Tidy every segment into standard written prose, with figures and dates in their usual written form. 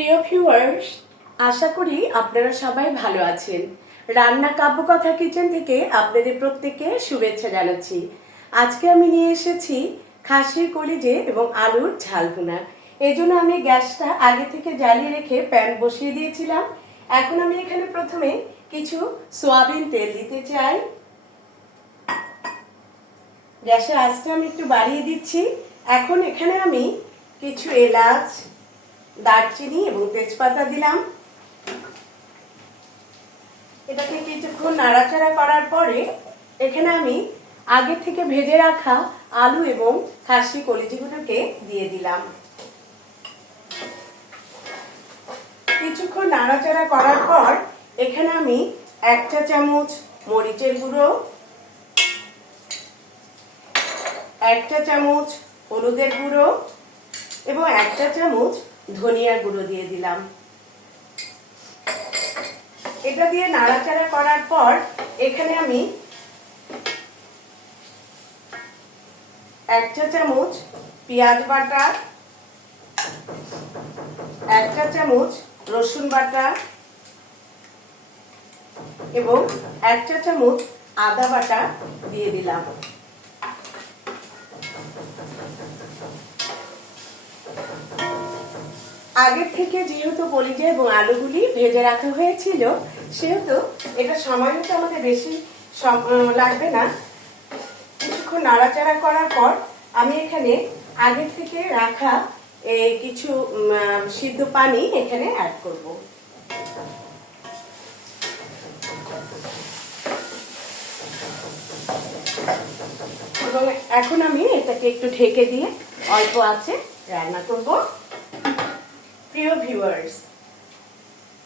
প্রিয় ভিউয়ার্স, আশা করি আপনারা সবাই ভালো আছেন। রান্না কাব্যকথা কিচেন থেকে আপনাদের প্রত্যেককে শুভেচ্ছা জানাচ্ছি। আজকে আমি নিয়ে এসেছি খাসির কলিজে এবং আলুর ঝাল ভুনা। এই জন্য আমি গ্যাসটা আগে থেকে জ্বালিয়ে রেখে প্যান বসিয়ে দিয়েছিলাম। এখন আমি এখানে প্রথমে কিছু সয়াবিন তেল দিতে চাই। গ্যাসের আঁচটা আমি একটু বাড়িয়ে দিচ্ছি। এখন এখানে আমি কিছু এলাচ, দারচিনি এবং তেজপাতা দিলাম। এটাকে কিছুক্ষণ নাড়াচাড়া করার পরে এখানে আমি আগে থেকে ভেজে রাখা আলু এবং খাসি কলিজিগুলোকে দিয়ে দিলাম। কিছুক্ষণ নাড়াচাড়া করার পর এখানে আমি 1 চা চামচ মরিচের গুঁড়ো, 1 চা চামচ হলুদের গুঁড়ো এবং 1 চা চামচ ধনিয়ার গুঁড়ো দিয়ে দিলাম। এটা দিয়ে নাড়াচাড়া করার পর এখানে আমি 1 চা চামচ পেঁয়াজ বাটা, 1 চা চামচ রসুন বাটা এবং 1 চা চামচ আদা বাটা দিয়ে দিলাম। আগে থেকে যেহেতু কলিজা এবং আলুগুলি ভেজে রাখা হয়েছিল, সেহেতু এটা সময় মতো আমাদের বেশি লাগবে না। কিছুক্ষণ নাড়াচাড়া করার পর আমি এখানে আগে থেকে রাখা কিছু সিদ্ধ পানি এখানে অ্যাড করব। এবং এখন আমি এটাকে একটু ঢেকে দিয়ে অল্প আঁচে রান্না করব। প্রিয় ভিউয়ার্স,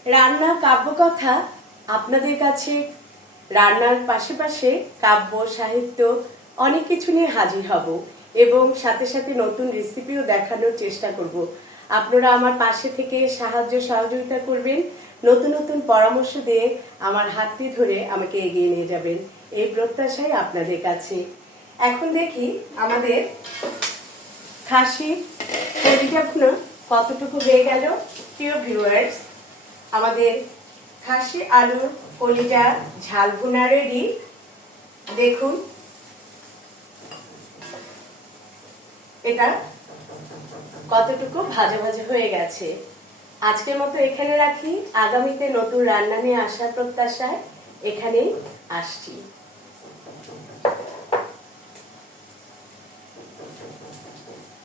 রান্না কাব্যকথা আপনাদের কাছে রান্নার পাশে কাব্য সাহিত্য অনেক কিছু নিয়ে হাজির হব এবং সাথে সাথে নতুন রেসিপিও দেখানোর চেষ্টা করব। আপনারা আমার পাশে থেকে সাহায্য সহযোগিতা করবেন, নতুন নতুন পরামর্শ দিয়ে আমার হাতটি ধরে আমাকে এগিয়ে নিয়ে যাবেন, এই প্রত্যাশাই আপনাদের কাছে। এখন দেখি আমাদের খাসি কলিজা ভুনা কতটুকু হয়ে গেল। প্রিয় ভিউয়ার্স, আমাদের খাসি আলুর কলিজা ঝাল ভুনা রেডি। দেখুন এটা কতটুকু ভাজা ভাজা হয়ে গেছে। আজকের মতো এখানে রাখি, আগামীতে নতুন রান্না নিয়ে আসার প্রত্যাশায় এখানেই আসছি।